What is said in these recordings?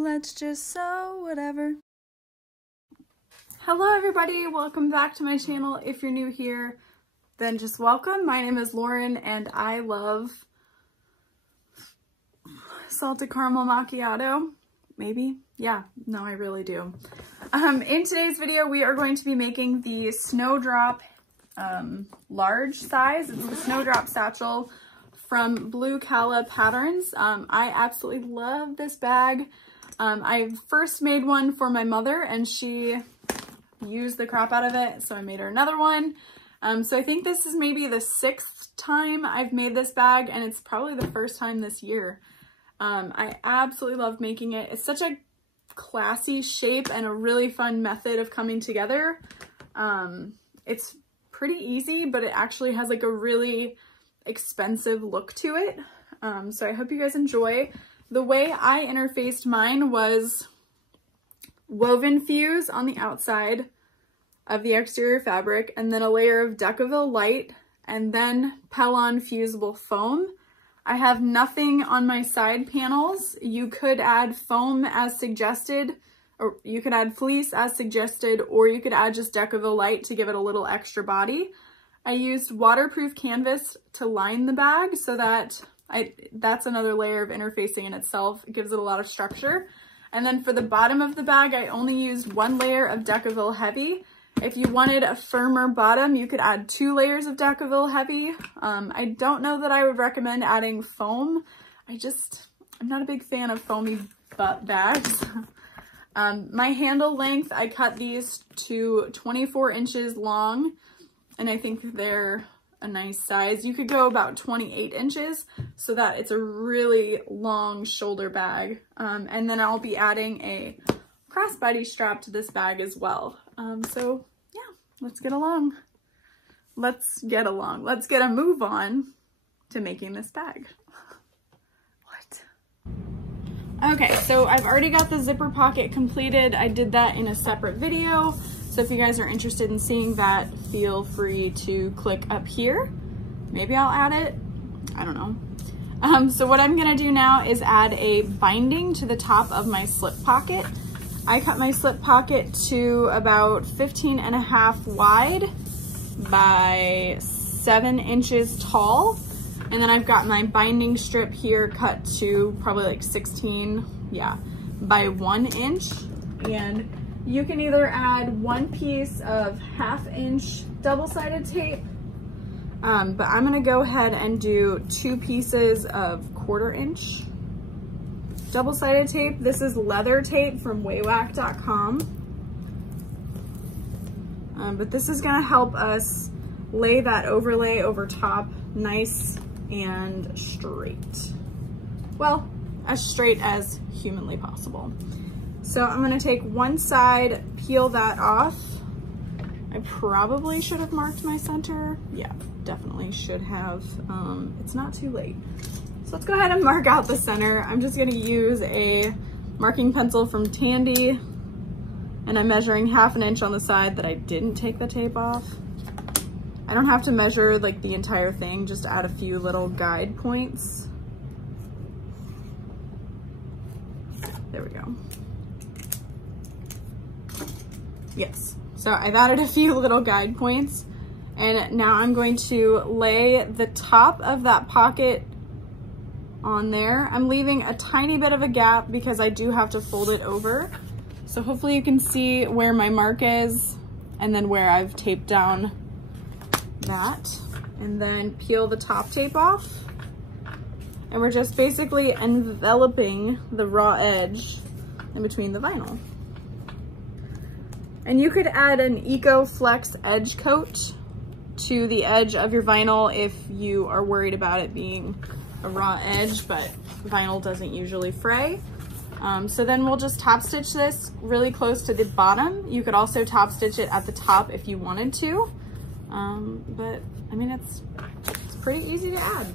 let's just sew whatever. Hello everybody, welcome back to my channel. If you're new here, then just welcome. My name is Lauren and I love salted caramel macchiato. Maybe? Yeah, no, I really do. In today's video, we are going to be making the Snowdrop large size. It's the Snowdrop Satchel from Blue Calla Patterns. I absolutely love this bag. I first made one for my mother and she used the crap out of it, so I made her another one. So I think this is maybe the 6th time I've made this bag, and it's probably the first time this year. I absolutely love making it. It's such a classy shape and a really fun method of coming together. It's pretty easy, but it actually has like a really expensive look to it. So I hope you guys enjoy. The way I interfaced mine was woven fuse on the outside of the exterior fabric, and then a layer of Decaville light, and then Pellon fusible foam. I have nothing on my side panels. You could add foam as suggested, or you could add fleece as suggested, or you could add just Decaville light to give it a little extra body. I used waterproof canvas to line the bag so that that's another layer of interfacing in itself. It gives it a lot of structure. And then for the bottom of the bag, I only used 1 layer of Decaville Heavy. If you wanted a firmer bottom, you could add 2 layers of Decaville Heavy. I don't know that I would recommend adding foam. I'm not a big fan of foamy bags. My handle length, I cut these to 24 inches long, and I think they're a nice size. You could go about 28 inches so that it's a really long shoulder bag. And then I'll be adding a crossbody strap to this bag as well. So yeah, let's get along. Let's get a move on to making this bag. What? Okay, so I've already got the zipper pocket completed. I did that in a separate video. So if you guys are interested in seeing that, feel free to click up here. Maybe I'll add it. I don't know. So what I'm gonna do now is add a binding to the top of my slip pocket. I cut my slip pocket to about 15.5 wide by 7 inches tall. And then I've got my binding strip here cut to probably like 16, yeah, by 1 inch. And you can either add 1 piece of 1/2 inch double-sided tape, but I'm gonna go ahead and do 2 pieces of 1/4 inch double-sided tape. This is leather tape from waywack.com. But this is gonna help us lay that overlay over top nice and straight. Well, as straight as humanly possible. So I'm gonna take one side, peel that off. I probably should have marked my center. Yeah, definitely should have. It's not too late. So let's go ahead and mark out the center. I'm just gonna use a marking pencil from Tandy, and I'm measuring 1/2 inch on the side that I didn't take the tape off. I don't have to measure like the entire thing, just add a few little guide points. There we go. Yes, so I've added a few little guide points, and now I'm going to lay the top of that pocket on there. I'm leaving a tiny bit of a gap because I do have to fold it over. So hopefully you can see where my mark is and then where I've taped down that, and then peel the top tape off. And we're just basically enveloping the raw edge in between the vinyl. And you could add an Eco Flex edge coat to the edge of your vinyl if you are worried about it being a raw edge, but vinyl doesn't usually fray. So then we'll just top stitch this really close to the bottom. You could also top stitch it at the top if you wanted to. But I mean, it's pretty easy to add.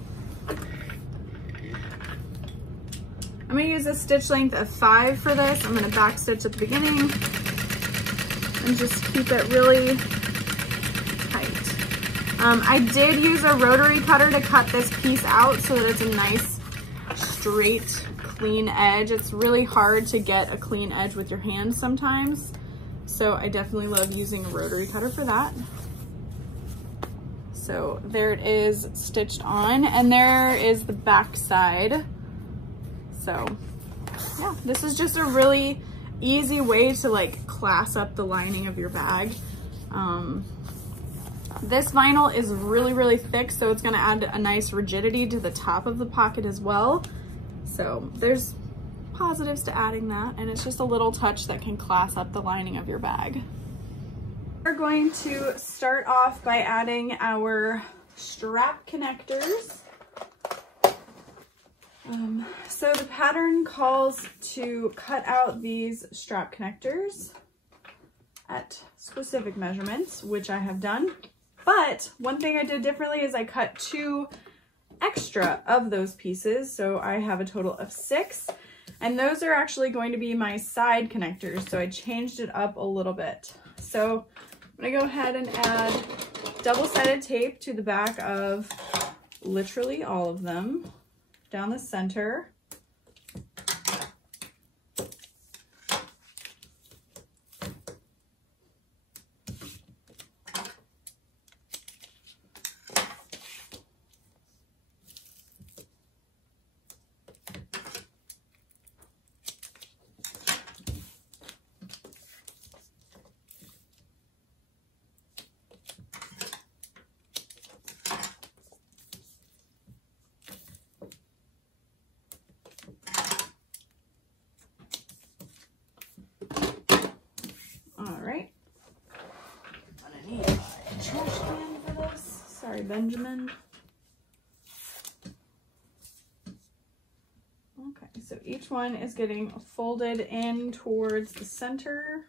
I'm gonna use a stitch length of 5 for this. I'm gonna back stitch at the beginning and just keep it really tight. I did use a rotary cutter to cut this piece out so that it's a nice, straight, clean edge. It's really hard to get a clean edge with your hand sometimes. So I definitely love using a rotary cutter for that. So there it is stitched on, and there is the back side. So yeah, this is just a really easy way to like class up the lining of your bag. This vinyl is really, really thick, so it's gonna add a nice rigidity to the top of the pocket as well. So there's positives to adding that, and it's just a little touch that can class up the lining of your bag. We're going to start off by adding our strap connectors. So the pattern calls to cut out these strap connectors at specific measurements, which I have done. But one thing I did differently is I cut 2 extra of those pieces. So I have a total of 6, and those are actually going to be my side connectors. So I changed it up a little bit. So I'm gonna go ahead and add double-sided tape to the back of literally all of them down the center. Benjamin. Okay, so each one is getting folded in towards the center.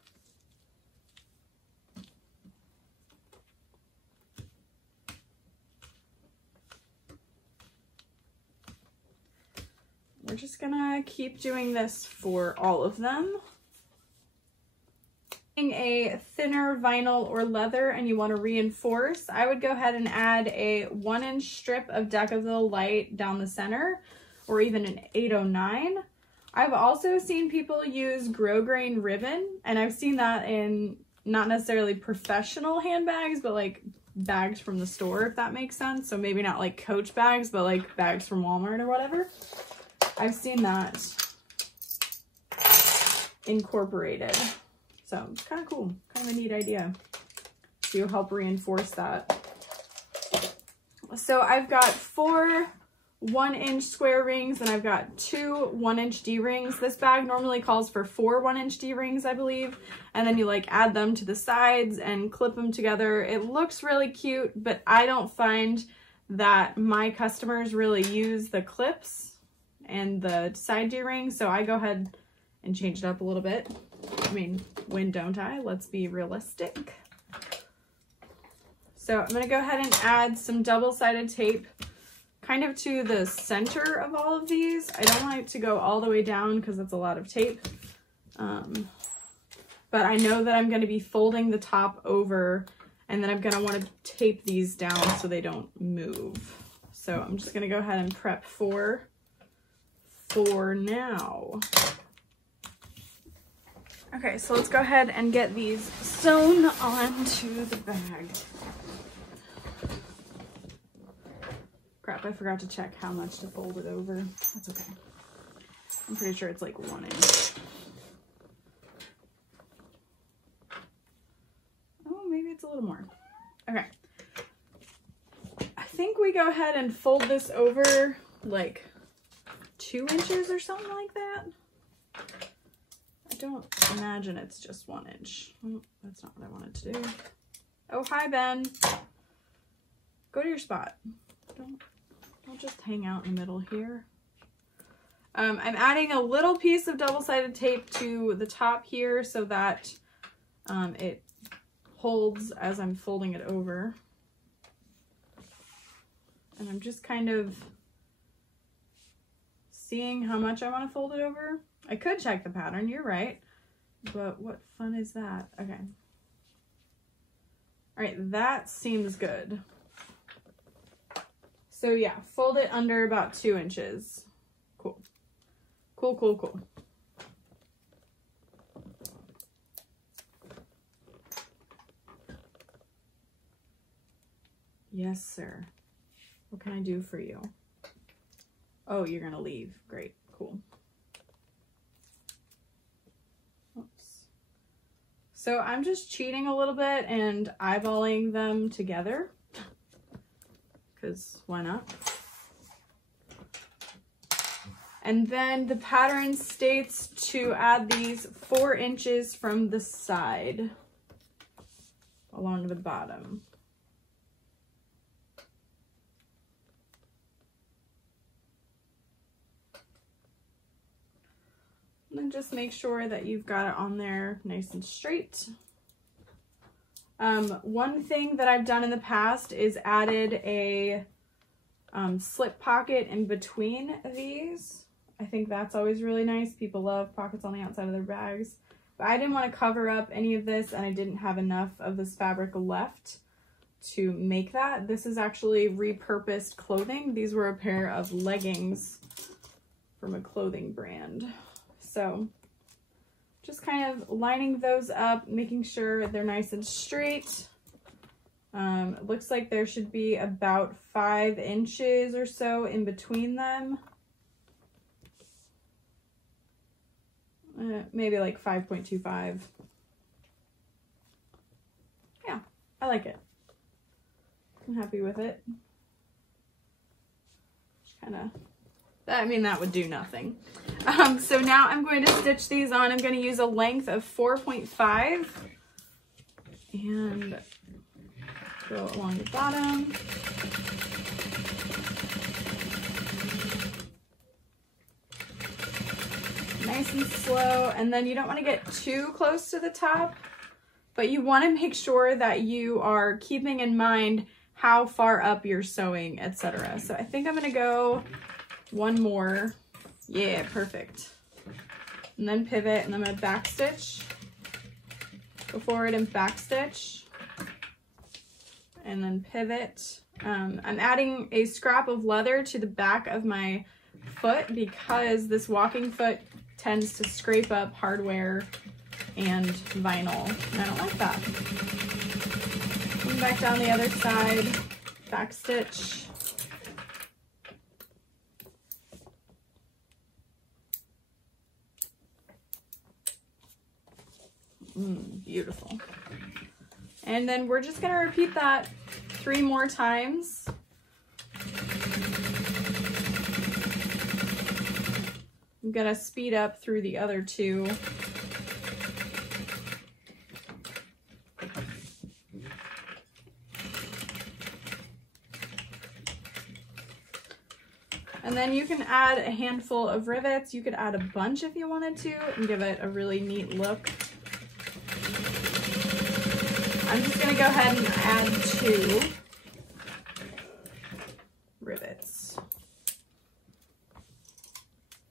We're just gonna keep doing this for all of them. A thinner vinyl or leather and you want to reinforce, I would go ahead and add a 1-inch strip of Decaville Light down the center, or even an 809. I've also seen people use grosgrain ribbon, and I've seen that in not necessarily professional handbags, but like bags from the store, if that makes sense. So maybe not like Coach bags, but like bags from Walmart or whatever. I've seen that incorporated. So it's kind of cool, kind of a neat idea to help reinforce that. So I've got 4 1-inch square rings, and I've got 2 1-inch D-rings. This bag normally calls for 4 1-inch D-rings, I believe. And then you like add them to the sides and clip them together. It looks really cute, but I don't find that my customers really use the clips and the side D-rings. So I go ahead and change it up a little bit. I mean, when don't I? Let's be realistic. So I'm gonna go ahead and add some double-sided tape kind of to the center of all of these. I don't want it to go all the way down because that's a lot of tape. But I know that I'm gonna be folding the top over, and then I'm gonna want to tape these down so they don't move. So I'm just gonna go ahead and prep for now. Okay, so let's go ahead and get these sewn onto the bag. Crap, I forgot to check how much to fold it over. That's okay. I'm pretty sure it's like 1 inch. Oh, maybe it's a little more. Okay. I think we go ahead and fold this over like 2 inches or something like that. I don't imagine it's just 1 inch. Oh, that's not what I wanted to do. Oh, hi, Ben. Go to your spot. Don't just hang out in the middle here. I'm adding a little piece of double-sided tape to the top here so that it holds as I'm folding it over. And I'm just kind of seeing how much I want to fold it over. I could check the pattern, you're right, but what fun is that? Okay. All right, that seems good. So yeah, fold it under about 2 inches. Cool. Cool, cool, cool. Yes, sir. What can I do for you? Oh, you're gonna leave. Great, cool. Oops. So I'm just cheating a little bit and eyeballing them together, because why not? And then the pattern states to add these 4 inches from the side along the bottom. And then just make sure that you've got it on there nice and straight. One thing that I've done in the past is added a slip pocket in between these. I think that's always really nice. People love pockets on the outside of their bags. But I didn't want to cover up any of this, and I didn't have enough of this fabric left to make that. This is actually repurposed clothing. These were a pair of leggings from a clothing brand. So just kind of lining those up, making sure they're nice and straight. It looks like there should be about 5 inches or so in between them. Maybe like 5.25. Yeah, I like it. I'm happy with it. Just kind of, I mean, that would do nothing. So now I'm going to stitch these on. I'm going to use a length of 4.5 and go along the bottom. Nice and slow, and then you don't want to get too close to the top, but you want to make sure that you are keeping in mind how far up you're sewing, etc. So I think I'm going to go one more. Yeah, perfect. And then pivot, and I'm going to back stitch, go forward and back stitch, and then pivot. I'm adding a scrap of leather to the back of my foot because this walking foot tends to scrape up hardware and vinyl, and I don't like that. Come back down the other side, back stitch. Beautiful. And then we're just gonna repeat that 3 more times. I'm gonna speed up through the other 2. And then you can add a handful of rivets. You could add a bunch if you wanted to and give it a really neat look. I'm just gonna go ahead and add 2 rivets.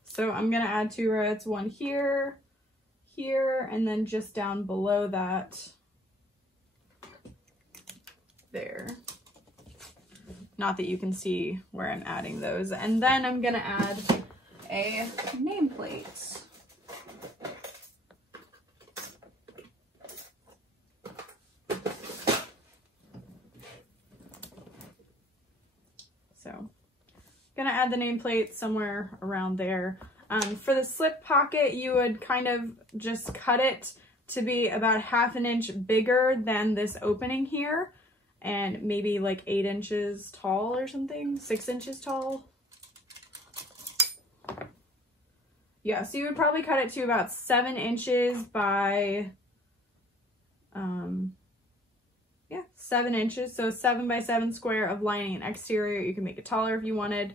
So I'm gonna add 2 rivets, one here, here, and then just down below that, there. Not that you can see where I'm adding those. And then I'm gonna add a nameplate. So gonna add the nameplate somewhere around there. For the slip pocket, you would kind of just cut it to be about 1/2 inch bigger than this opening here, and maybe like 8 inches tall or something, 6 inches tall. Yeah, so you would probably cut it to about 7 inches by, 7 inches. So 7 by 7 square of lining and exterior. You can make it taller if you wanted,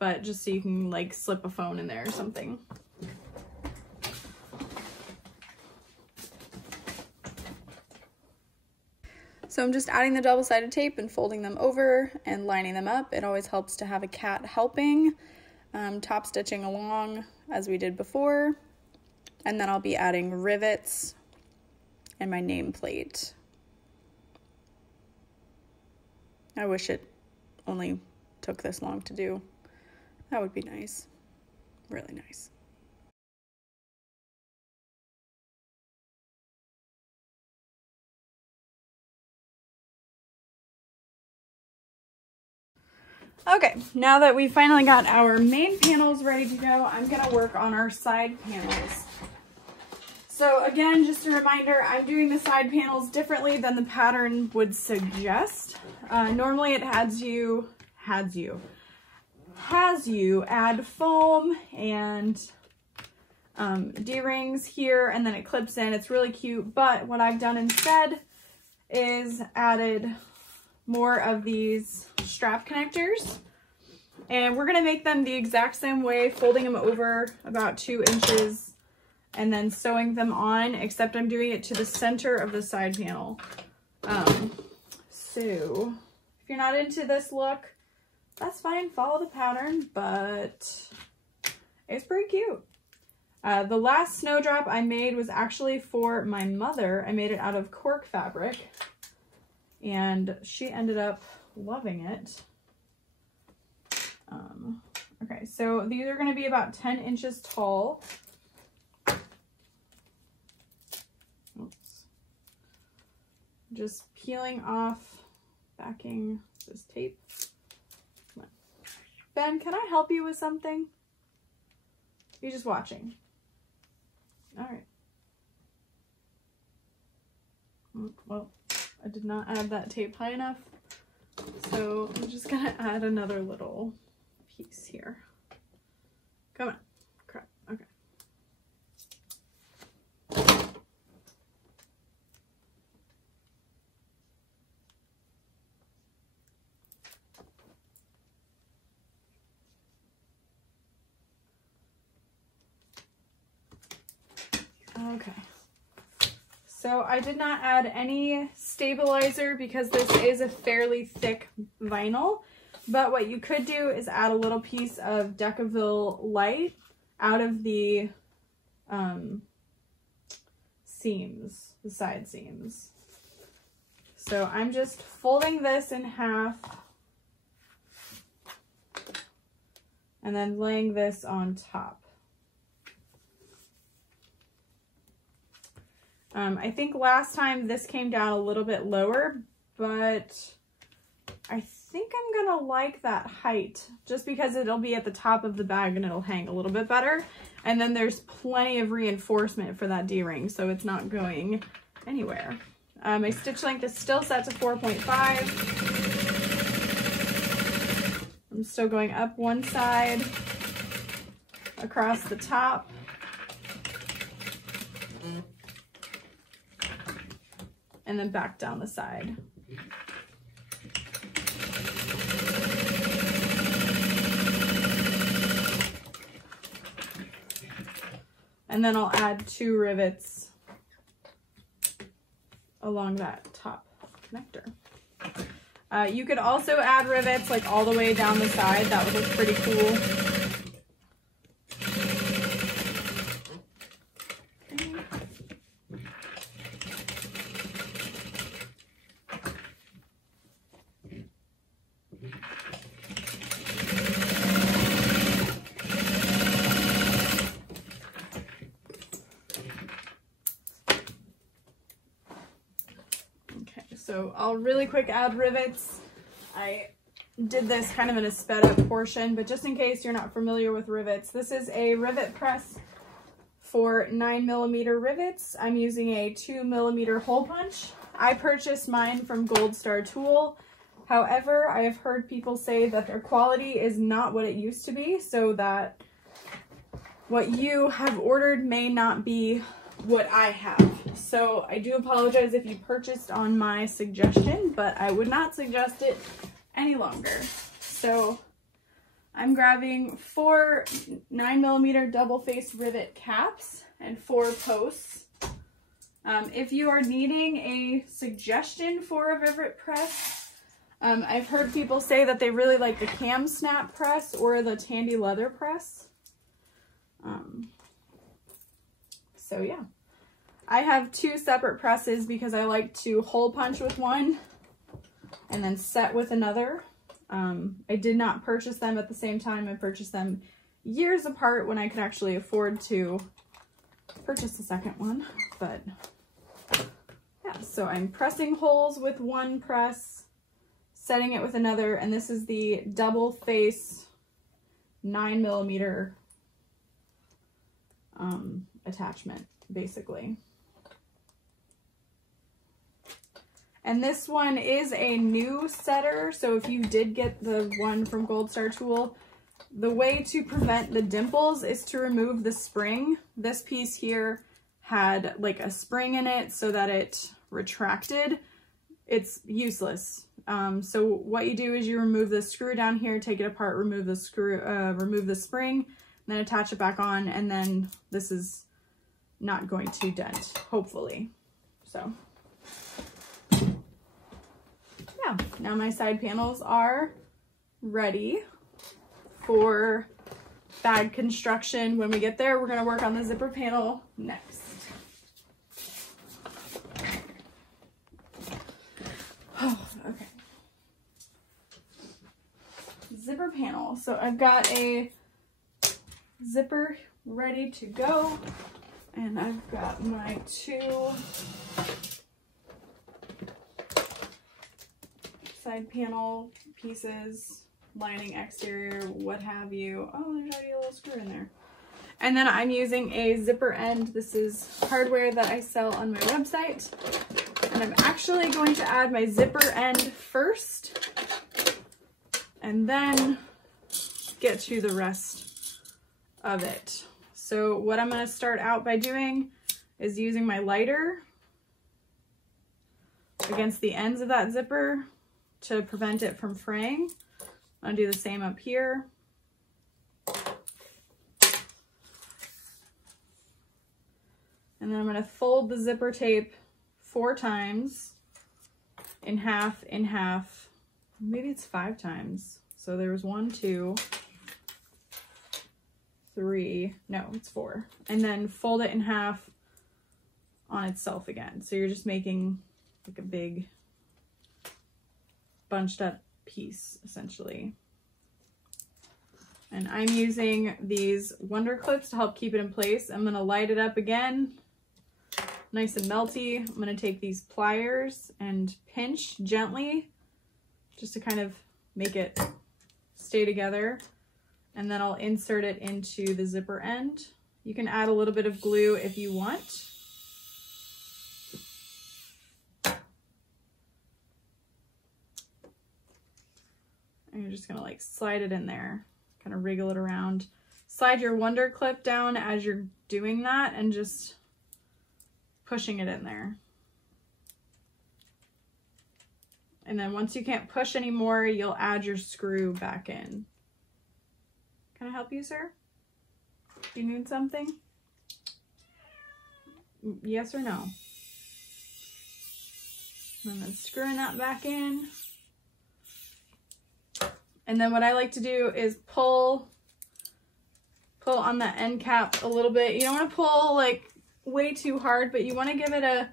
but just so you can like slip a phone in there or something. So I'm just adding the double-sided tape and folding them over and lining them up. It always helps to have a cat helping. Top stitching along as we did before. And then I'll be adding rivets and my nameplate. I wish it only took this long to do. That would be nice. Really nice. Okay, now that we finally got our main panels ready to go, I'm gonna work on our side panels. So again, just a reminder, I'm doing the side panels differently than the pattern would suggest. Normally it has you add foam and D-rings here, and then it clips in. It's really cute, but what I've done instead is added more of these strap connectors, and we're gonna make them the exact same way, folding them over about 2 inches and then sewing them on, except I'm doing it to the center of the side panel. So if you're not into this look, that's fine, follow the pattern, but it's pretty cute. The last Snowdrop I made was actually for my mother. I made it out of cork fabric, and she ended up loving it. Okay, so these are going to be about 10 inches tall. Oops. Just peeling off, backing this tape. Come on. Ben, can I help you with something? You're just watching. All right. Well, I did not add that tape high enough, so I'm just gonna add another little piece here. Come on. Crap. Okay. Okay. So I did not add any stabilizer because this is a fairly thick vinyl, but what you could do is add a little piece of Decaville light out of the seams, the side seams. So I'm just folding this in half and then laying this on top. I think last time this came down a little bit lower, but I think I'm gonna like that height just because it'll be at the top of the bag and it'll hang a little bit better. And then there's plenty of reinforcement for that D-ring, so it's not going anywhere. My stitch length is still set to 4.5. I'm still going up one side, across the top, and then back down the side. And then I'll add 2 rivets along that top connector. You could also add rivets like all the way down the side. That would look pretty cool. So I'll really quick add rivets. I did this kind of in a sped up portion, but just in case you're not familiar with rivets, this is a rivet press for 9mm rivets. I'm using a 2mm hole punch. I purchased mine from Gold Star Tool. However, I have heard people say that their quality is not what it used to be, so that what you have ordered may not be what I have. So I do apologize if you purchased on my suggestion, but I would not suggest it any longer. So I'm grabbing 4 9mm double-faced rivet caps and 4 posts. If you are needing a suggestion for a rivet press, I've heard people say that they really like the cam snap press or the Tandy leather press. So yeah, I have 2 separate presses because I like to hole punch with one and then set with another. I did not purchase them at the same time. I purchased them years apart when I could actually afford to purchase a second one. But yeah, so I'm pressing holes with one press, setting it with another, and this is the double face 9mm attachment, basically. And this one is a new setter, so if you did get the one from Gold Star Tool, the way to prevent the dimples is to remove the spring. This piece here had like a spring in it so that it retracted. It's useless. So what you do is you remove the screw down here, take it apart, remove the screw, remove the spring, then attach it back on, and then this is not going to dent, hopefully. So yeah, now my side panels are ready for bag construction. When we get there, we're going to work on the zipper panel next. Oh, okay. Zipper panel. So I've got a zipper ready to go, and I've got my 2 side panel pieces, lining, exterior, what have you. Oh, there's already a little screw in there. And then I'm using a zipper end. This is hardware that I sell on my website. And I'm actually going to add my zipper end first, and then get to the rest of it. So what I'm going to start out by doing is using my lighter against the ends of that zipper to prevent it from fraying. I'll do the same up here. And then I'm going to fold the zipper tape 4 times, in half, maybe it's 5 times. So there was 1, 2, 3, no, it's 4. And then fold it in half on itself again. So you're just making like a big bunched up piece, essentially. And I'm using these Wonder Clips to help keep it in place. I'm gonna light it up again, nice and melty. I'm gonna take these pliers and pinch gently just to kind of make it stay together. And then I'll insert it into the zipper end. You can add a little bit of glue if you want. And you're just gonna like slide it in there, kind of wriggle it around. Slide your Wonder Clip down as you're doing that and just pushing it in there. And then once you can't push anymore, you'll add your screw back in. Can I help you, sir? Do you need something? Yes or no? And then screwing that back in. And then what I like to do is pull on the end cap a little bit. You don't want to pull like way too hard, but you want to give it a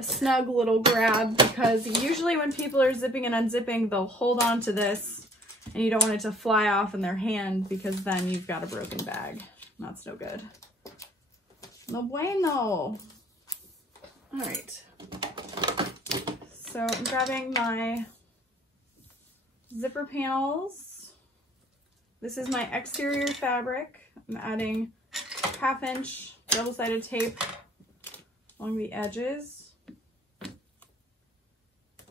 snug little grab, because usually when people are zipping and unzipping, they'll hold on to this and you don't want it to fly off in their hand, because then you've got a broken bag. That's no good. No bueno. All right. So I'm grabbing my zipper panels. This is my exterior fabric. I'm adding 1/2 inch double-sided tape along the edges.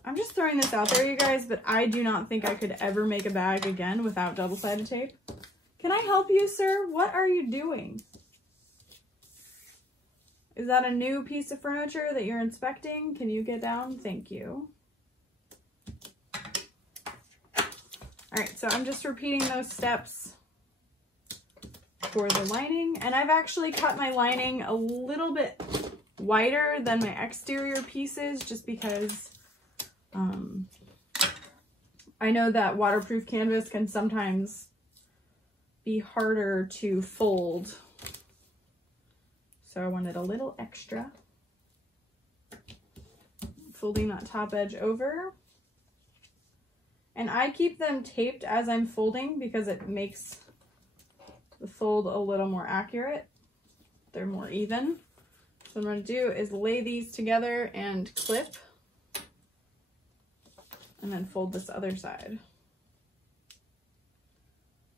I'm just throwing this out there, you guys, but I do not think I could ever make a bag again without double-sided tape. Can I help you, sir? What are you doing? Is that a new piece of furniture that you're inspecting? Can you get down? Thank you. All right, so I'm just repeating those steps for the lining, and I've actually cut my lining a little bit wider than my exterior pieces, just because I know that waterproof canvas can sometimes be harder to fold, so I wanted a little extra. Folding that top edge over. And I keep them taped as I'm folding because it makes the fold a little more accurate. They're more even. So what I'm going to do is lay these together and clip. and then fold this other side.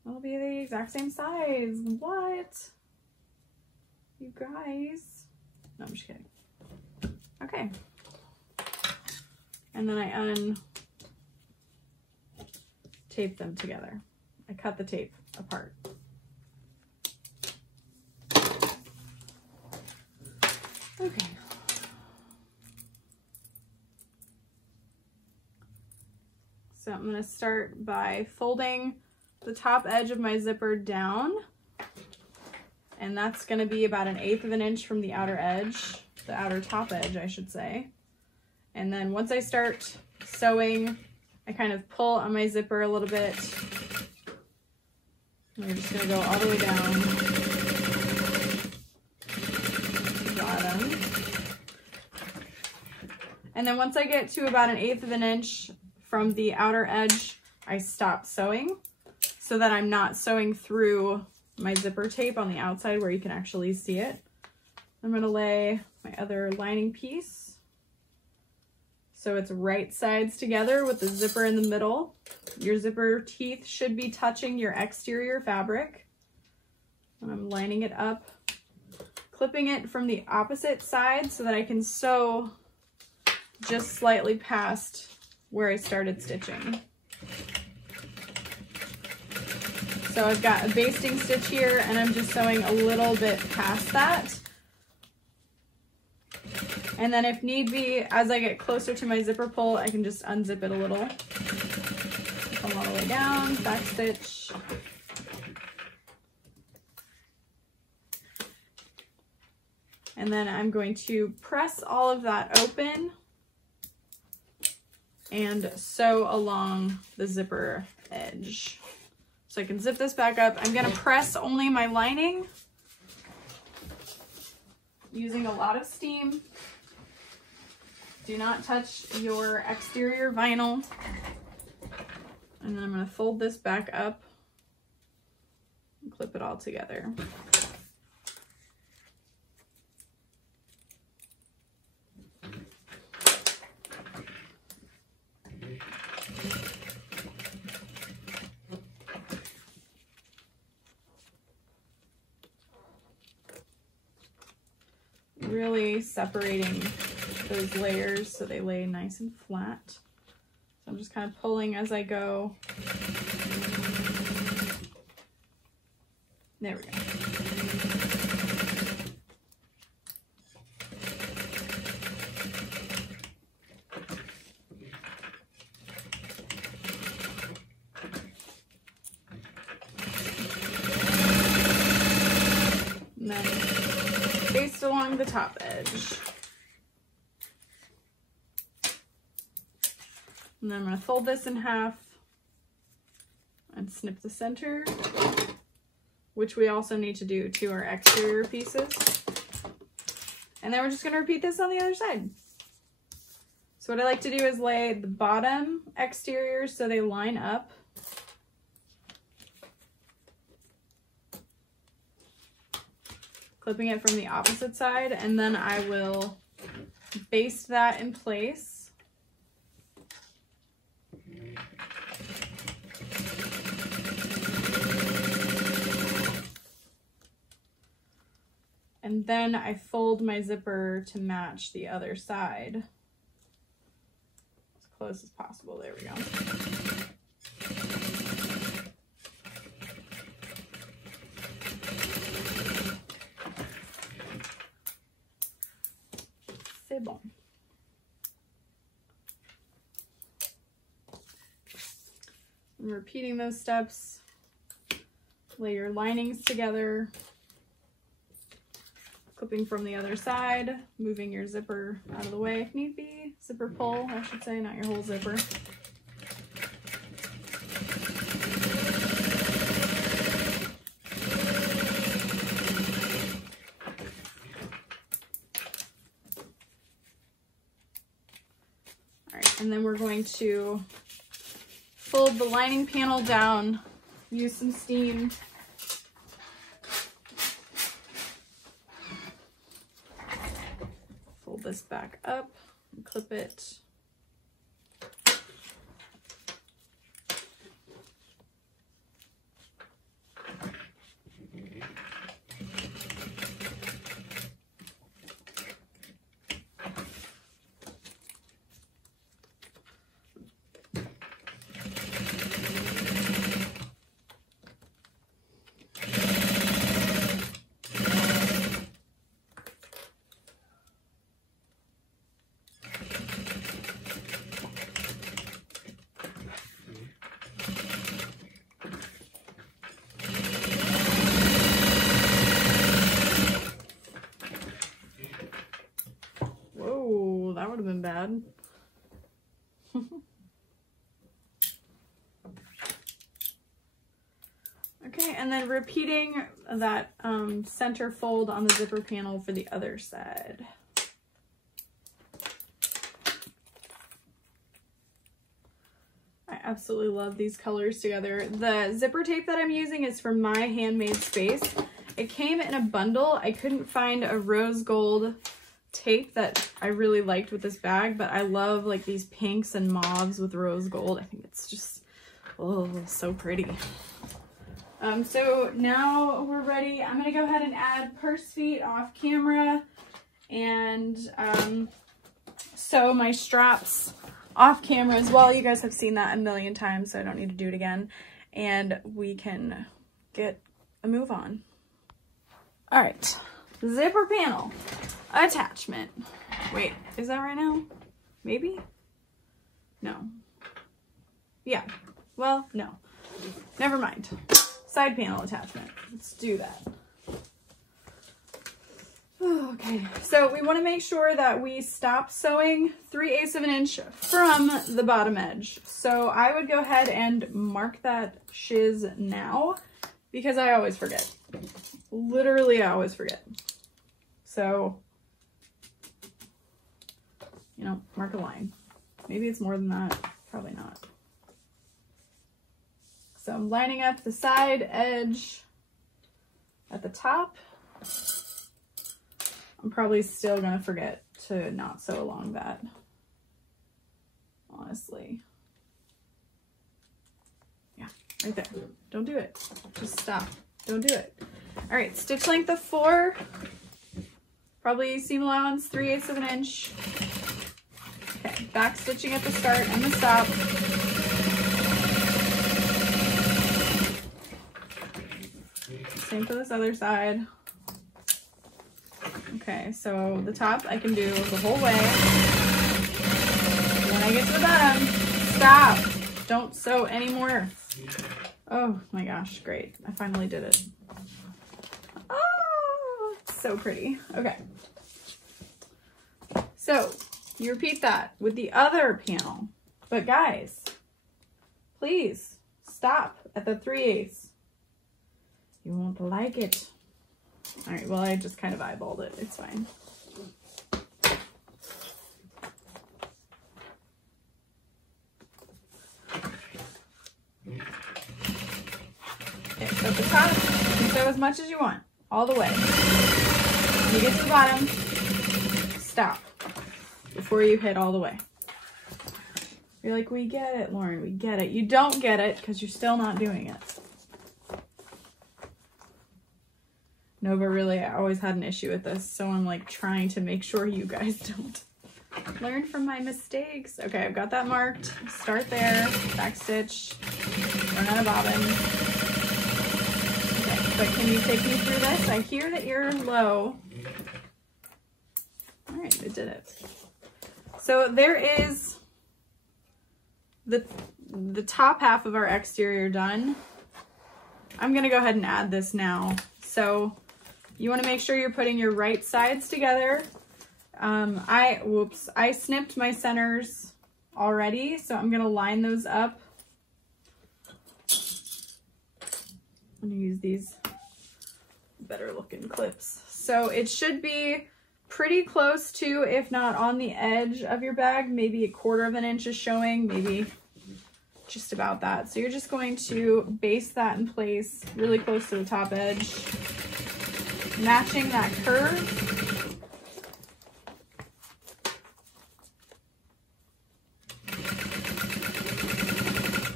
It'll be the exact same size. What? You guys. No, I'm just kidding. Okay. And then I tape them together. I cut the tape apart. Okay. So I'm going to start by folding the top edge of my zipper down. And that's going to be about 1/8 of an inch from the outer edge, the outer top edge, I should say. And then once I start sewing, I kind of pull on my zipper a little bit. And we're just going to go all the way down to the bottom. And then once I get to about 1/8 of an inch from the outer edge, I stop sewing so that I'm not sewing through my zipper tape on the outside where you can actually see it. I'm going to lay my other lining piece so it's right sides together with the zipper in the middle. Your zipper teeth should be touching your exterior fabric. And I'm lining it up, clipping it from the opposite side so that I can sew just slightly past where I started stitching. So I've got a basting stitch here and I'm just sewing a little bit past that. And then if need be, as I get closer to my zipper pull, I can just unzip it a little. Come all the way down, back stitch. And then I'm going to press all of that open and sew along the zipper edge. So I can zip this back up. I'm gonna press only my lining using a lot of steam. Do not touch your exterior vinyl. And then I'm gonna fold this back up and clip it all together. Really separating those layers so they lay nice and flat. So I'm just kind of pulling as I go. There we go. And then baste along the top edge. And then I'm going to fold this in half and snip the center, which we also need to do to our exterior pieces. And then we're just going to repeat this on the other side. So what I like to do is lay the bottom exteriors so they line up. Clipping it from the opposite side, and then I will baste that in place. And then I fold my zipper to match the other side. As close as possible, there we go. C'est bon. I'm repeating those steps. Lay your linings together. Clipping from the other side, moving your zipper out of the way if need be. Zipper pull, I should say, not your whole zipper. All right, and then we're going to fold the lining panel down, use some steam. Fold this back up and clip it that would have been bad. Okay, and then repeating that center fold on the zipper panel for the other side. I absolutely love these colors together. The zipper tape that I'm using is from My Handmade Space. It came in a bundle. I couldn't find a rose gold tape that I really liked with this bag, but I love like these pinks and mauves with rose gold. I think it's just, oh, so pretty. So now we're ready. I'm gonna go ahead and add purse feet off camera and sew my straps off camera as well. You guys have seen that a million times, so I don't need to do it again. And we can get a move on. All right, zipper panel attachment. Wait, is that right now? Maybe? No. Yeah, well, no. Never mind. Side panel attachment. Let's do that. Okay, so we want to make sure that we stop sewing 3/8 of an inch from the bottom edge. So I would go ahead and mark that shiz now because I always forget. Literally, I always forget. So, you know, mark a line. Maybe it's more than that. Probably not. So I'm lining up the side edge at the top. I'm probably still gonna forget to not sew along that, honestly. Yeah, right there. Don't do it. Just stop. Don't do it. All right, stitch length of 4. Probably seam allowance 3/8 of an inch. Okay, back stitching at the start and the stop. Same for this other side. Okay, so the top I can do the whole way. When I get to the bottom, stop. Don't sew anymore. Oh my gosh, great. I finally did it. Oh, it's so pretty. Okay. So you repeat that with the other panel. But guys, please stop at the 3/8. You won't like it. All right, well, I just kind of eyeballed it. It's fine. Okay, so at the top, you can sew as much as you want, all the way. When you get to the bottom, stop before you hit all the way. You're like, we get it, Lauren, we get it. You don't get it because you're still not doing it. No, but really, I always had an issue with this, so I'm like trying to make sure you guys don't learn from my mistakes. Okay, I've got that marked. Start there, back stitch, run out of bobbin. Okay, but can you take me through this? I hear that you're low. All right, I did it. So there is the top half of our exterior done. I'm gonna go ahead and add this now. So you want to make sure you're putting your right sides together. I snipped my centers already, so I'm going to line those up. I'm going to use these better looking clips. So it should be pretty close to, if not on the edge of your bag, maybe 1/4 of an inch is showing, maybe just about that. So you're just going to base that in place really close to the top edge, matching that curve.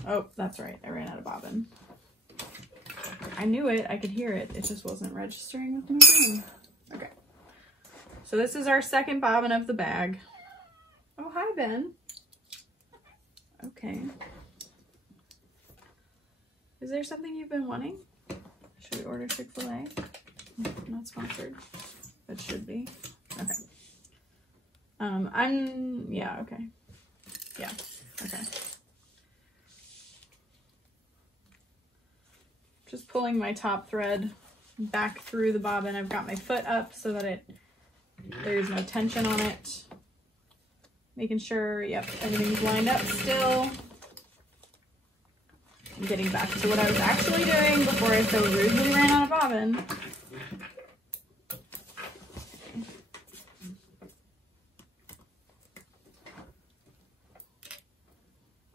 Oh, that's right, I ran out of bobbin. I knew it, I could hear it, it just wasn't registering with my brain. Okay, so this is our second bobbin of the bag. Oh, hi, Ben. Okay. Is there something you've been wanting? Should we order Chick-fil-A? Not sponsored. That should be. Okay. Yeah, okay. Yeah, okay. Just pulling my top thread back through the bobbin. I've got my foot up so that there's no tension on it. making sure, yep, everything's lined up still. I'm getting back to what I was actually doing before I so rudely ran out of bobbin.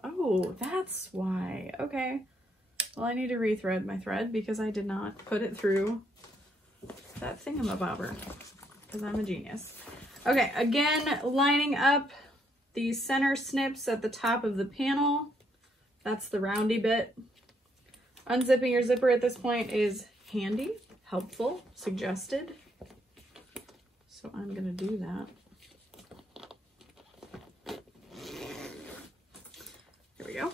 Oh, that's why. Okay. Well, I need to rethread my thread because I did not put it through that thingamabobber because I'm a genius. Okay, again, lining up the center snips at the top of the panel. That's the roundy bit. Unzipping your zipper at this point is handy, helpful, suggested. So I'm gonna do that. Here we go.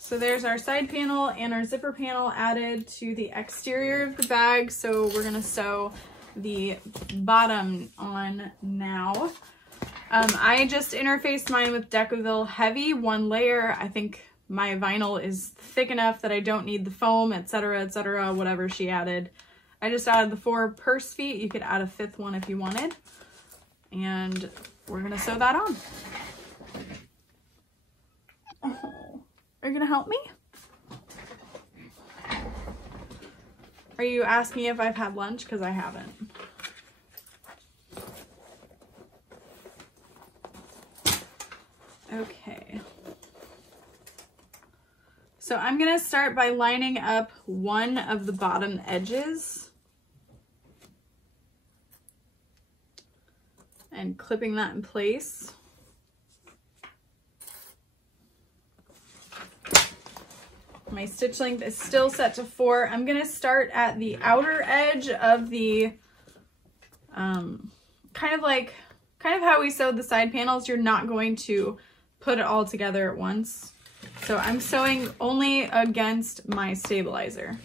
So there's our side panel and our zipper panel added to the exterior of the bag. So we're gonna sew the bottom on now. I just interfaced mine with Decaville Heavy, 1 layer. I think my vinyl is thick enough that I don't need the foam, etc., whatever she added. I just added the 4 purse feet. You could add a 5th one if you wanted. And we're gonna sew that on. Are you gonna help me? Are you asking if I've had lunch? Because I haven't. Okay. So I'm gonna start by lining up one of the bottom edges and clipping that in place. My stitch length is still set to 4. I'm gonna start at the outer edge of the, kind of how we sewed the side panels. You're not going to put it all together at once. So I'm sewing only against my stabilizer.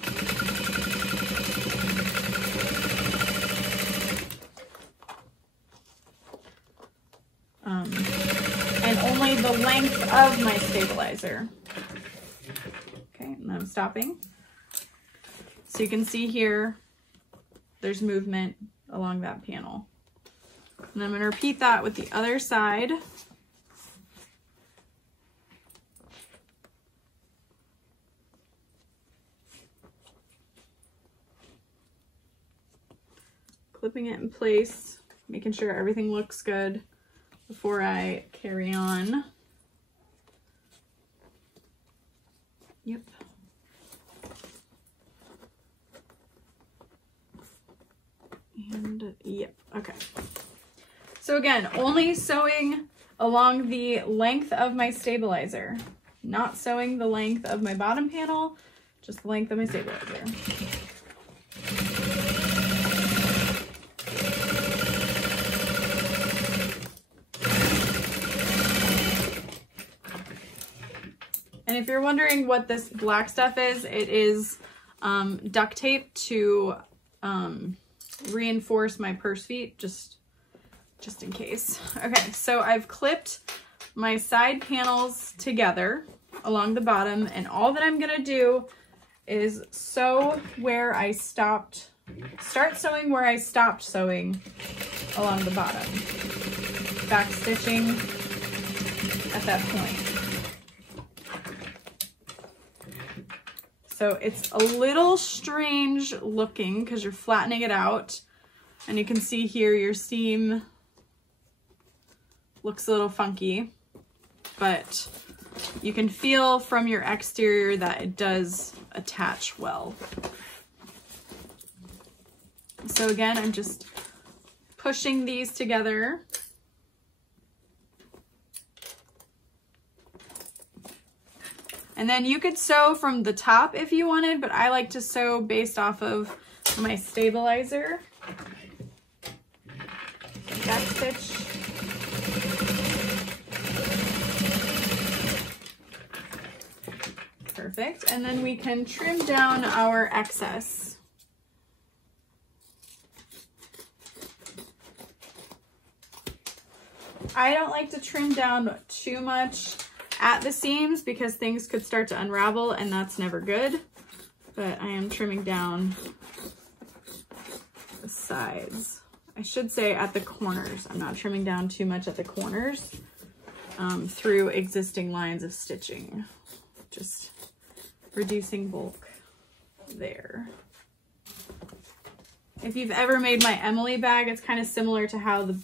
And only the length of my stabilizer. Okay, and I'm stopping. So you can see here, there's movement along that panel. And I'm gonna repeat that with the other side. Clipping it in place, making sure everything looks good before I carry on. Yep. And yep, okay. So again, only sewing along the length of my stabilizer, not sewing the length of my bottom panel, just the length of my stabilizer. And if you're wondering what this black stuff is, it is duct tape to reinforce my purse feet, just in case. Okay, so I've clipped my side panels together along the bottom, and all that I'm gonna do is sew where I stopped, start sewing where I stopped sewing along the bottom. Back stitching at that point. So it's a little strange looking because you're flattening it out, and you can see here your seam looks a little funky, but you can feel from your exterior that it does attach well. So again, I'm just pushing these together. And then you could sew from the top if you wanted, but I like to sew based off of my stabilizer. Back stitch. Perfect. And then we can trim down our excess. I don't like to trim down too much at the seams because things could start to unravel and that's never good. But I am trimming down the sides. I should say at the corners. I'm not trimming down too much at the corners through existing lines of stitching. Just reducing bulk there. If you've ever made my Emily bag, it's kind of similar to how the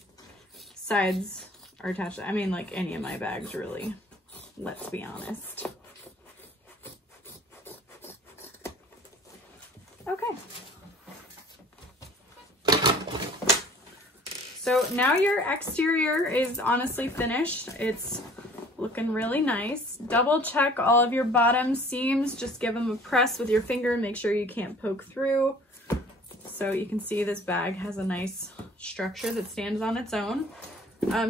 sides are attached. I mean, like any of my bags really, let's be honest. Okay. So now your exterior is honestly finished. It's looking really nice. Double check all of your bottom seams. Just give them a press with your finger and make sure you can't poke through. So you can see this bag has a nice structure that stands on its own.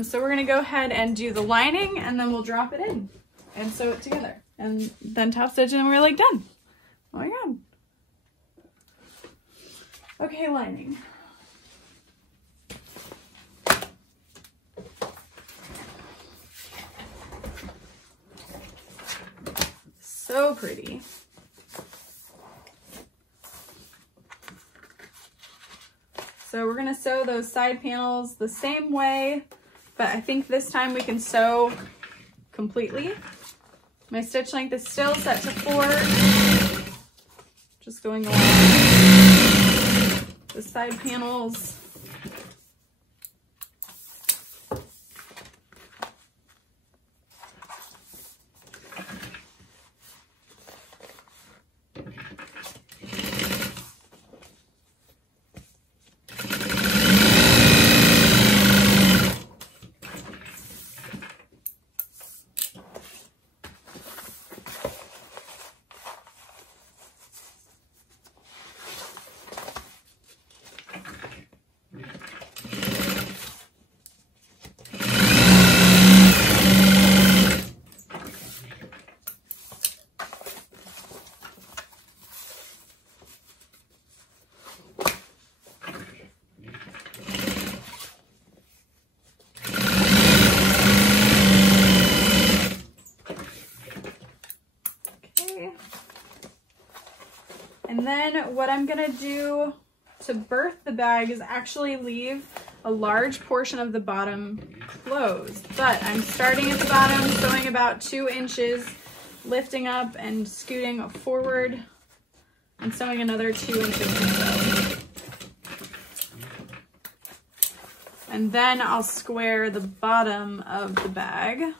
So we're gonna go ahead and do the lining and then we'll drop it in and sew it together and then top stitch and we're like done. Oh my God. Okay, lining. So pretty. So we're gonna sew those side panels the same way, but I think this time we can sew completely. My stitch length is still set to 4. Just going along the side panels. And then what I'm gonna do to birth the bag is actually leave a large portion of the bottom closed. But I'm starting at the bottom, sewing about 2 inches, lifting up and scooting forward, and sewing another 2 inches or so. And then I'll square the bottom of the bag.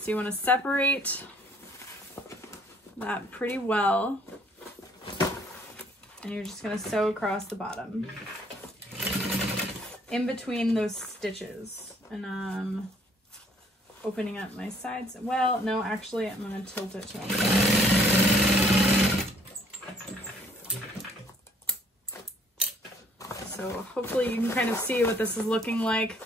So you want to separate that pretty well, and you're just going to sew across the bottom in between those stitches. And I'm opening up my sides. Well, no, actually I'm going to tilt it to one side. So hopefully you can kind of see what this is looking like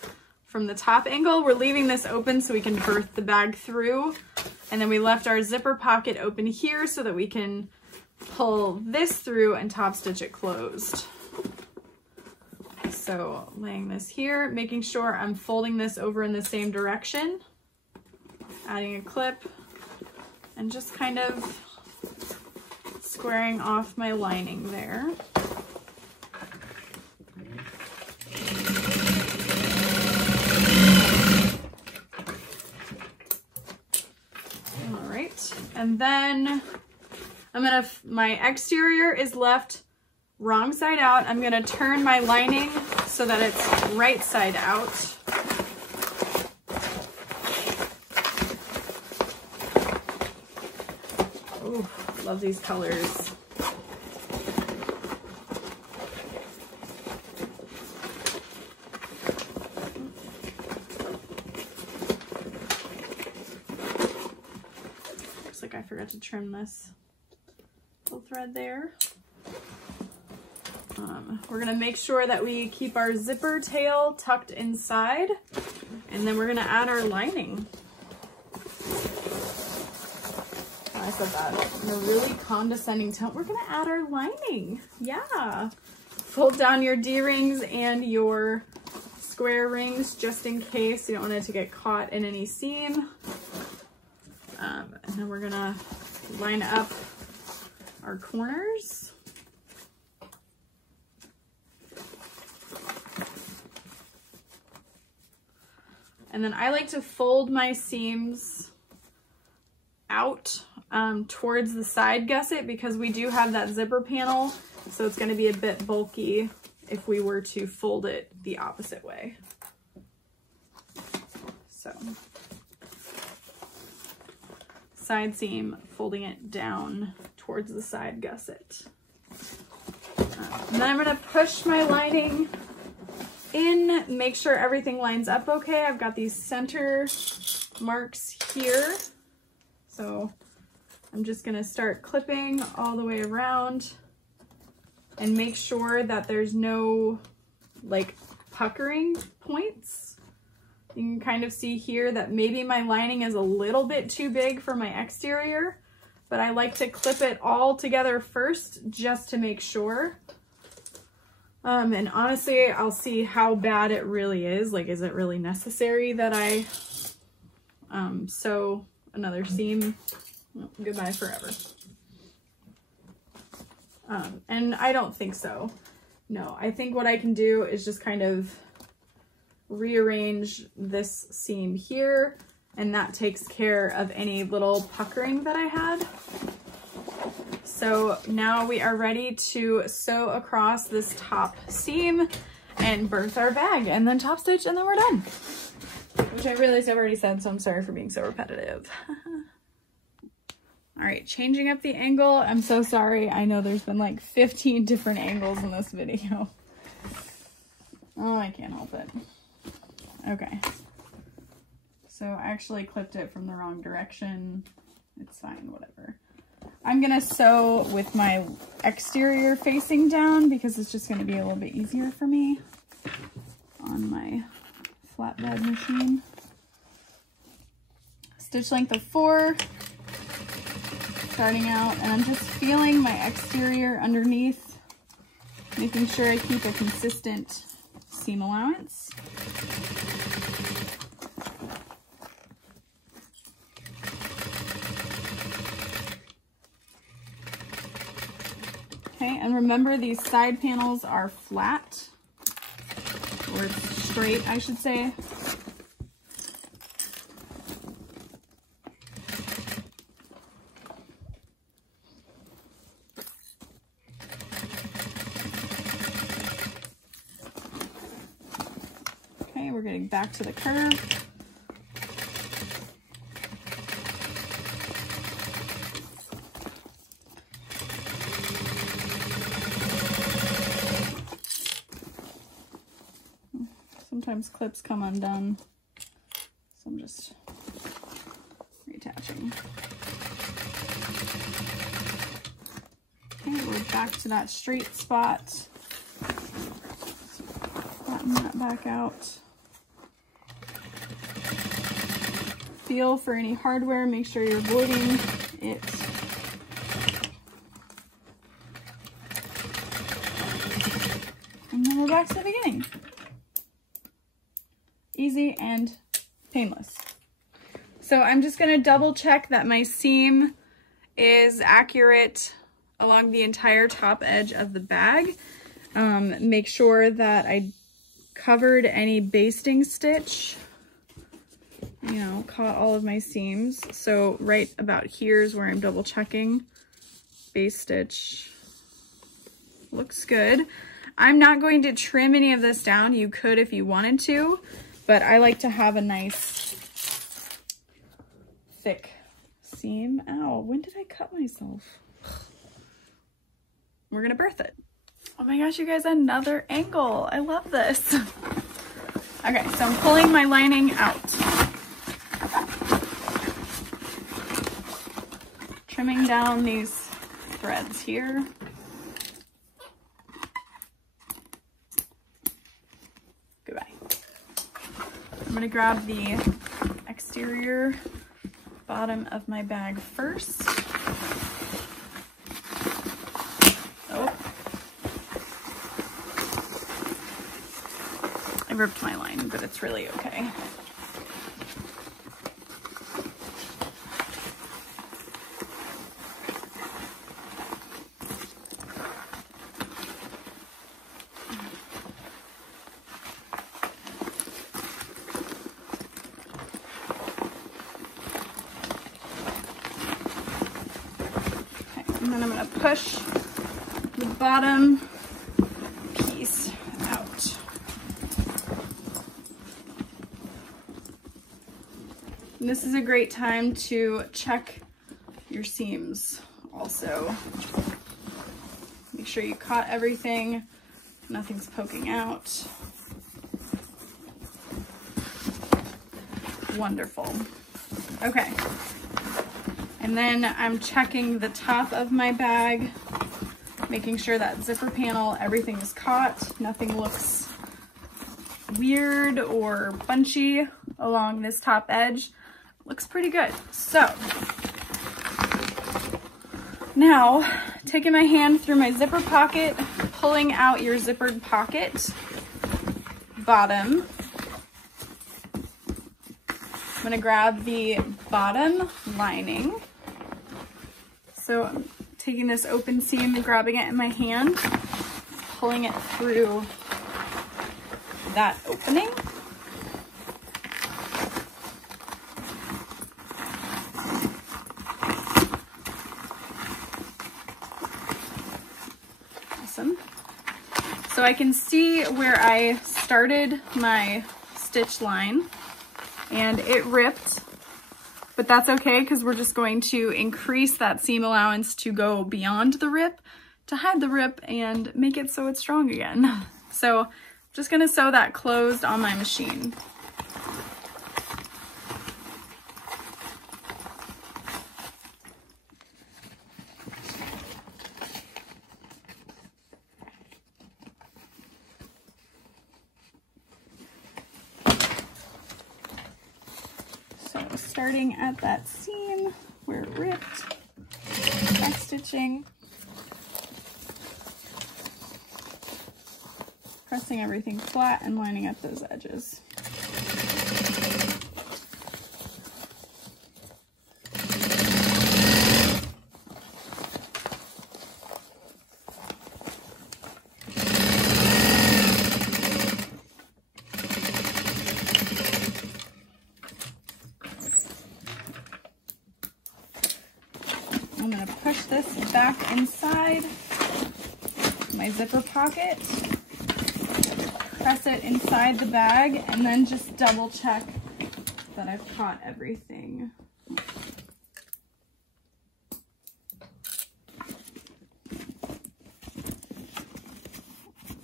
from the top angle. We're leaving this open so we can birth the bag through. And then we left our zipper pocket open here so that we can pull this through and top stitch it closed. So laying this here, making sure I'm folding this over in the same direction, adding a clip, and just kind of squaring off my lining there. And then my exterior is left wrong side out. I'm gonna turn my lining so that it's right side out. Ooh, love these colors. I forgot to trim this little thread there. We're gonna make sure that we keep our zipper tail tucked inside, and then we're gonna add our lining. I said that in a really condescending tone. We're gonna add our lining. Yeah. Fold down your D-rings and your square rings just in case you don't want it to get caught in any seam. And then we're gonna line up our corners. And then I like to fold my seams out towards the side gusset because we do have that zipper panel, so it's going to be a bit bulky if we were to fold it the opposite way. So side seam, folding it down towards the side gusset. And then I'm going to push my lining in, make sure everything lines up okay. I've got these center marks here. So I'm just gonna start clipping all the way around and make sure that there's no like puckering points. You can kind of see here that maybe my lining is a little bit too big for my exterior, but I like to clip it all together first just to make sure. And honestly, I'll see how bad it really is. Like, is it really necessary that I sew another seam? Well, goodbye forever. And I don't think so. No, I think what I can do is just kind of rearrange this seam here, and that takes care of any little puckering that I had. So now we are ready to sew across this top seam and birth our bag, and then top stitch, and then we're done. Which I realized I've already said, so I'm sorry for being so repetitive. All right, changing up the angle. I'm so sorry. I know there's been like 15 different angles in this video. Oh, I can't help it. Okay. So I actually clipped it from the wrong direction. It's fine, whatever. I'm gonna sew with my exterior facing down because it's just gonna be a little bit easier for me on my flatbed machine. Stitch length of 4, starting out, and I'm just feeling my exterior underneath, making sure I keep a consistent seam allowance. Okay, and remember these side panels are flat, or straight, I should say. Okay, we're getting back to the curve. Sometimes clips come undone, so I'm just reattaching. Okay, we're back to that straight spot. Flatten that back out. Feel for any hardware, make sure you're avoiding it. And then we're back to the beginning. Easy and painless. So I'm just going to double check that my seam is accurate along the entire top edge of the bag. Make sure that I covered any basting stitch, you know, caught all of my seams. So right about here is where I'm double checking. Base stitch looks good. I'm not going to trim any of this down. You could if you wanted to, but I like to have a nice thick seam. Ow, when did I cut myself? We're gonna birth it. Oh my gosh, you guys, another angle. I love this. Okay, so I'm pulling my lining out. Trimming down these threads here. Goodbye. I'm gonna grab the exterior bottom of my bag first. I ripped my line, but it's really okay. And then I'm going to push the bottom piece out. And this is a great time to check your seams also. Make sure you caught everything, nothing's poking out. Wonderful. Okay. And then I'm checking the top of my bag, making sure that zipper panel, everything is caught. Nothing looks weird or bunchy along this top edge. Looks pretty good. So now taking my hand through my zipper pocket, pulling out your zippered pocket bottom. I'm gonna grab the bottom lining. So I'm taking this open seam and grabbing it in my hand, pulling it through that opening. Awesome. So I can see where I started my stitch line and it ripped. But that's okay because we're just going to increase that seam allowance to go beyond the rip to hide the rip and make it so it's strong again. So I'm just gonna sew that closed on my machine. Starting at that seam where it ripped, back stitching, pressing everything flat and lining up those edges. I'm going to push this back inside my zipper pocket, press it inside the bag, and then just double check that I've caught everything.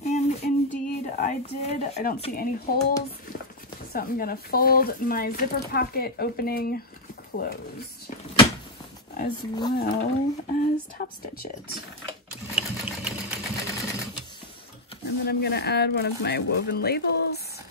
And indeed I did. I don't see any holes, so I'm going to fold my zipper pocket opening closed, as well as top stitch it. And then I'm gonna add one of my woven labels.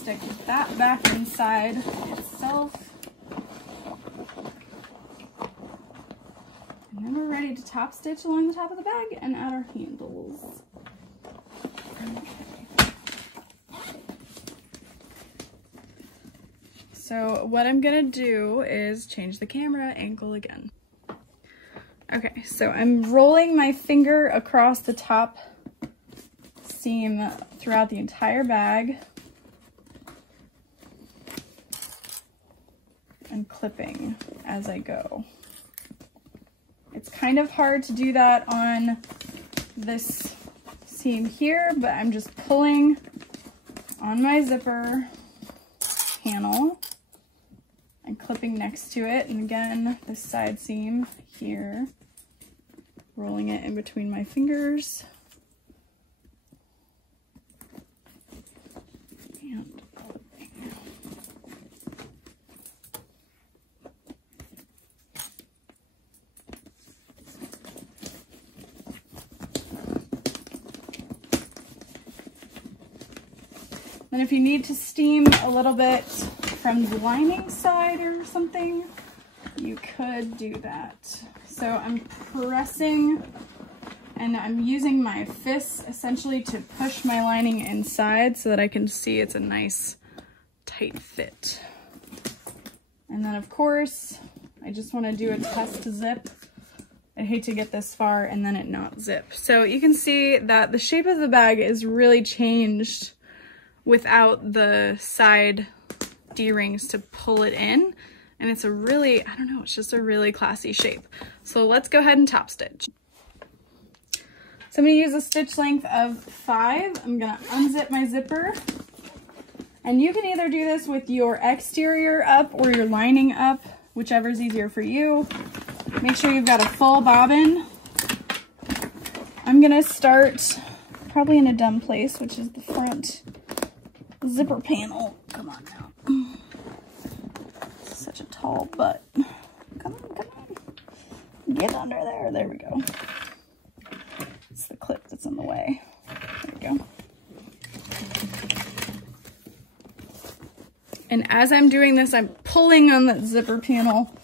Stick that back inside itself. And then we're ready to top stitch along the top of the bag and add our handles. Okay. So what I'm gonna do is change the camera angle again. Okay, so I'm rolling my finger across the top seam throughout the entire bag and clipping as I go. It's kind of hard to do that on this seam here, but I'm just pulling on my zipper panel and clipping next to it. And again, this side seam here, rolling it in between my fingers. Then if you need to steam a little bit from the lining side or something, you could do that. So I'm pressing and I'm using my fists essentially to push my lining inside so that I can see it's a nice tight fit. And then of course, I just want to do a test zip. I hate to get this far and then it not zip. So you can see that the shape of the bag is really changed without the side D-rings to pull it in. And it's a really, I don't know, it's just a really classy shape. So let's go ahead and top stitch. So I'm gonna use a stitch length of 5. I'm gonna unzip my zipper. And you can either do this with your exterior up or your lining up, whichever is easier for you. Make sure you've got a full bobbin. I'm gonna start probably in a dumb place, which is the front zipper panel. Come on now. Such a tall butt. Come on, come on. Get under there. There we go. It's the clip that's in the way. There we go. And as I'm doing this, I'm pulling on that zipper panel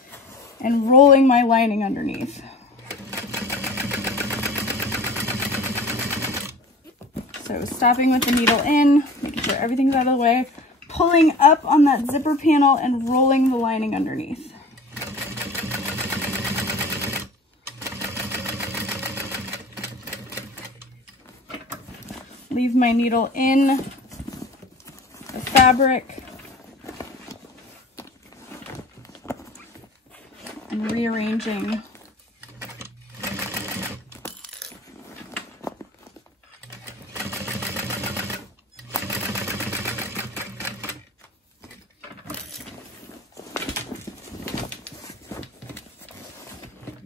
and rolling my lining underneath. So stopping with the needle in, making sure everything's out of the way, pulling up on that zipper panel and rolling the lining underneath. Leave my needle in the fabric and rearranging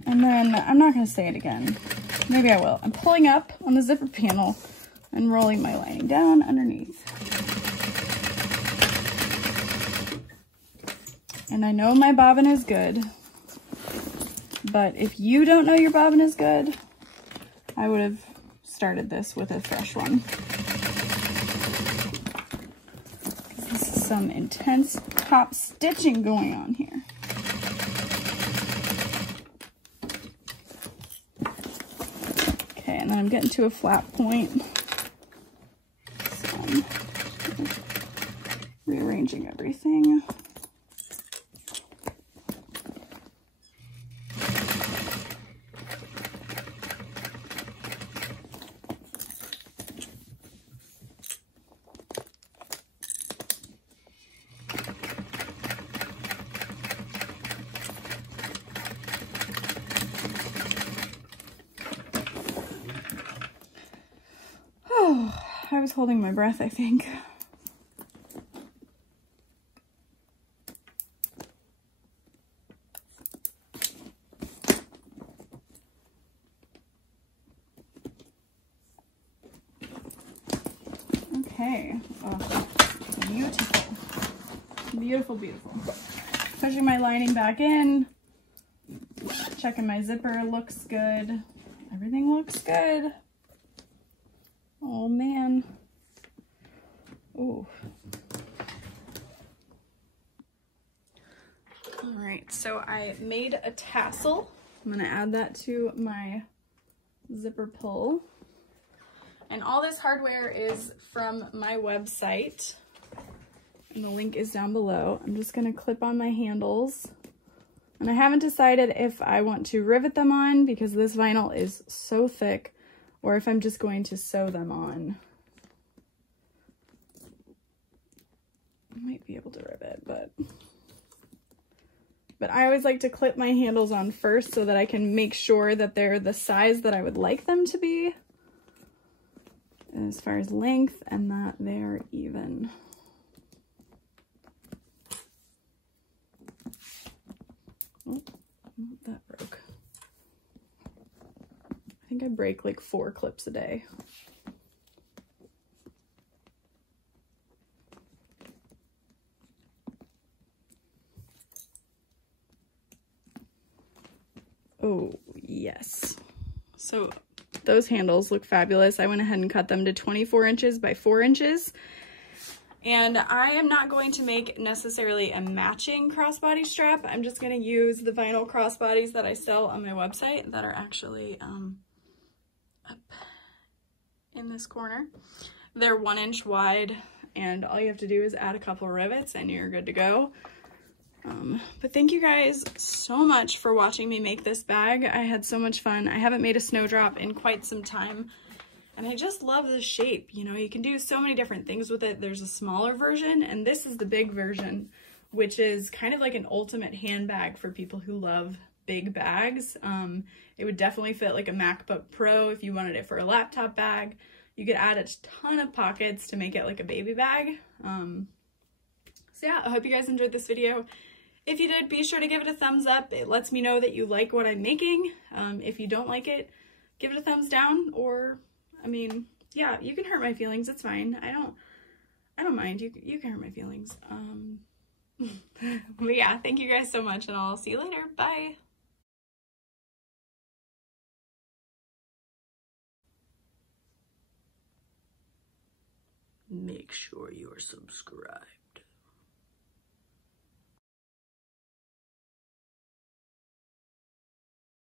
and then I'm not going to say it again. Maybe I will. I'm pulling up on the zipper panel and rolling my lining down underneath. And I know my bobbin is good, but if you don't know your bobbin is good, I would have started this with a fresh one. This is some intense top stitching going on here. Okay, and then I'm getting to a flat point. So I'm rearranging everything. I was holding my breath, I think. Okay. Oh, beautiful. Beautiful, beautiful. Pushing my lining back in. Checking my zipper. Looks good. Everything looks good. Oh man. Ooh. All right, so I made a tassel. I'm gonna add that to my zipper pull. And all this hardware is from my website. And the link is down below. I'm just gonna clip on my handles. And I haven't decided if I want to rivet them on because this vinyl is so thick, or if I'm just going to sew them on. I might be able to rivet, but I always like to clip my handles on first so that I can make sure that they're the size that I would like them to be as far as length, and that they're even. Oh, that broke. I think I break like 4 clips a day. Oh, yes. So those handles look fabulous. I went ahead and cut them to 24 inches by 4 inches. And I am not going to make necessarily a matching crossbody strap. I'm just going to use the vinyl crossbodies that I sell on my website that are actually up in this corner. They're 1 inch wide, and all you have to do is add a couple rivets and you're good to go. But thank you guys so much for watching me make this bag. I had so much fun. I haven't made a snowdrop in quite some time, and I just love the shape. You know, you can do so many different things with it. There's a smaller version, and this is the big version, which is kind of like an ultimate handbag for people who love big bags. It would definitely fit like a MacBook Pro if you wanted it for a laptop bag. You could add a ton of pockets to make it like a baby bag. So yeah, I hope you guys enjoyed this video. If you did, be sure to give it a thumbs up. It lets me know that you like what I'm making. If you don't like it, give it a thumbs down, or, I mean, yeah, you can hurt my feelings. It's fine. I don't mind. You can hurt my feelings. But yeah, thank you guys so much, and I'll see you later. Bye. Make sure you're subscribed.